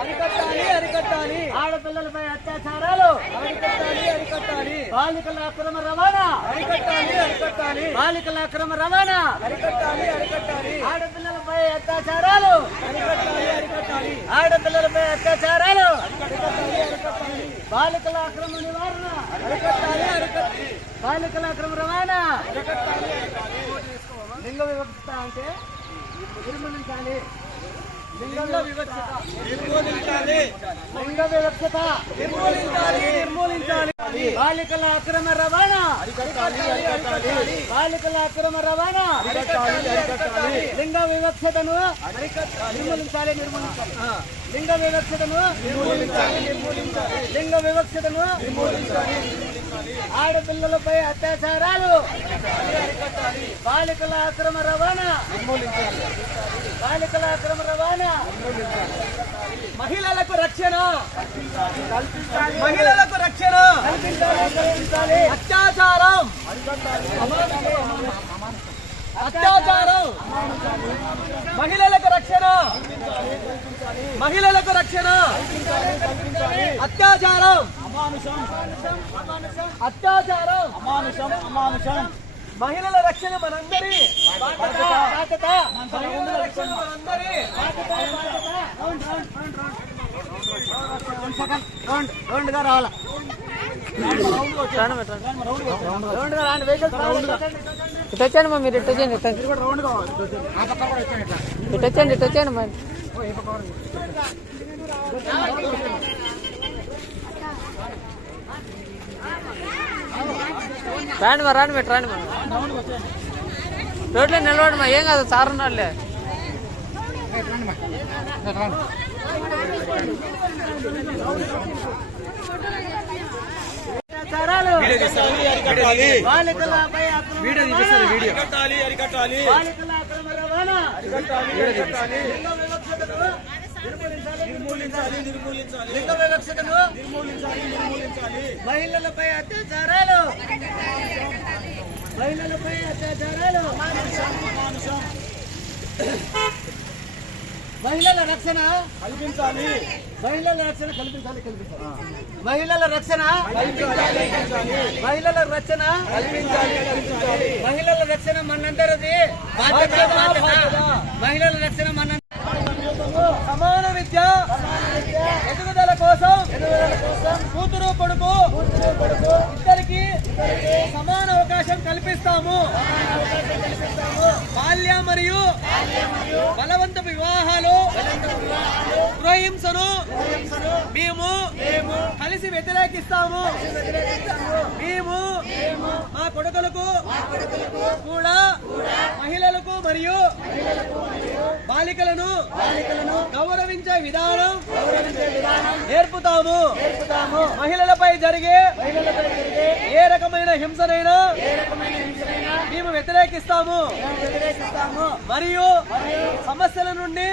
అరికట్టాలి అరికట్టాలి. ఆడపిల్లలపై అత్యాచారాలు. అరికట్టాలి అరికట్టాలి. బాలికల అక్రమ రవాణా. అరికట్టాలి అరికట్టాలి. బాలికల అక్రమ రవాణా. అరికట్టాలి అరికట్టాలి. ఆడపిల్లలపై అత్యాచారాలు. అరికట్టాలి అరికట్టాలి. ఆడపిల్లలపై అత్యాచారాలు. అరికట్టాలి అరికట్టాలి. బాలికల అక్రమ నివారణ. అరికట్టాలి అరికట్టాలి. బాలికల అక్రమ రవాణా. అరికట్టాలి లింగ వివక్షత అంటే నిర్మూలించాలి లింగంలో వివక్షత నిర్మూలించాలి లింగ వివక్షత నిర్మూలించాలి నిర్మూలించాలి బాలికల అక్రమ రవాణా అరికట్టాలి అరికట్టాలి బాలికల అక్రమ రవాణా అరికట్టాలి అరికట్టాలి లింగ వివక్షతను నిర్మూలించాలి నిర్మూలించాలి లింగ వివక్షతను నిర్మూలించాలి నిర్మూలించాలి లింగ వివక్షతను నిర్మూలించాలి ఆడపిల్లలపై అత్యాచారాలు. బాలికల అక్రమ రవాణా. బాలికల అక్రమ రవాణా. మహిళలకు రక్షణ. మహిళలకు రక్షణ. కల్పించాలి అత్యాచారం. అత్యాచారం. మహిళలకు రక్షణ. మహిళలకు రక్షణ. అత్యాచారం. అత్యాచారం. మహిళల రక్షణ మనందరి బాధ్యత. మహిళల రక్షణ మనందరి రౌండ్ రౌండ్గా రావాలా రౌండ్గా రాండి వెహికల్స్ ఇటు వచ్చాను మా మీరు ఇటు వచ్చేయండి ఇటు ఇటు వచ్చేయండి. ఇటు వచ్చేయండి మరి. రాండి మా రాండి మీరు రాండి మా రోడ్లో నిలబడి మా ఏం కాదు సార్ ఉన్నాడులే అత్యాచారాలు బాలికలపై అక్రమ రవాణా బాలికల అక్రమ రవాణా లింగ వివక్షతను మహిళలపై అత్యాచారాలు. మహిళలపై అత్యాచారాలు. మహిళల రక్షణ. కల్పించాలి. మహిళల రక్షణ కల్పించాలి కల్పించాలి. మహిళల రక్షణ. మహిళల రక్షణ. మహిళల రక్షణ మనందరిది బాధ్యత బాధ్యత మహిళల రక్షణ మన సమాన విద్య ఎదుగుదల కోసం కూతురు కొడుకు ఇద్దరికి సమాన అవకాశం కల్పిస్తాము. బాల్య మరియు బలవంత వివాహాలు గృహింసను మేము కలిసి వ్యతిరేకిస్తాము. మేము మా కొడుకులకు కూడా మహిళలకు మరియు బాలికలను గౌరవించే విధానం నేర్పుతాము. మహిళలపై జరిగే ఏ రకమైన హింసనైనా మేము వ్యతిరేకిస్తాము. మరియు సమస్యల నుండి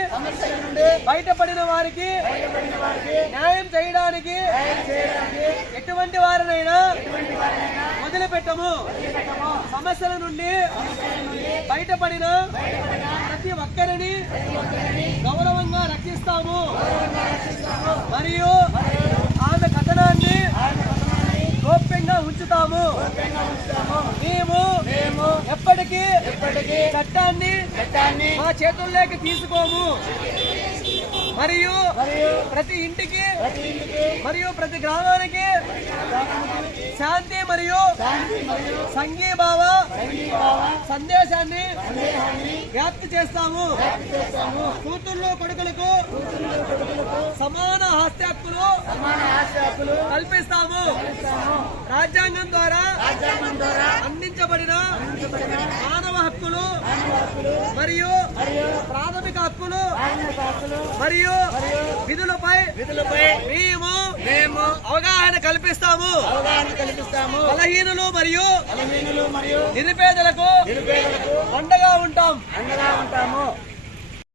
బయటపడిన వారికి న్యాయం చేయడానికి ఎటువంటి వారినైనా వదిలిపెట్టము. సమస్యల నుండి బయటపడిన ప్రతి ఒక్కరిని గౌరవంగా రక్షిస్తాము. మరియు ఆమె కథనాన్ని గోప్యంగా ఉంచుతాము. మేము ఎప్పటికీ చట్టాన్ని మా చేతుల్లోకి తీసుకోము. మరియు ప్రతి ఇంటికి మరియు ప్రతి గ్రామానికి శాంతి మరియు సంఘీభావ సందేశాన్ని వ్యాప్తి చేస్తాము. కూతుర్లు కొడుకులకు సమాన ఆస్తి హక్కులు కల్పిస్తాము. రాజ్యాంగం ద్వారా అందించబడిన మానవ హక్కులు మరియు ప్రాథమిక హక్కులు మరియు విధులపై విధులపై మేము మేము అవగాహన కల్పిస్తాము. అవగాహన కల్పిస్తాము. బలహీనులు మరియు బలహీనులు మరియు నిరుపేదలకు నిరుపేదలకు అండగా ఉంటాం. అండగా ఉంటాము.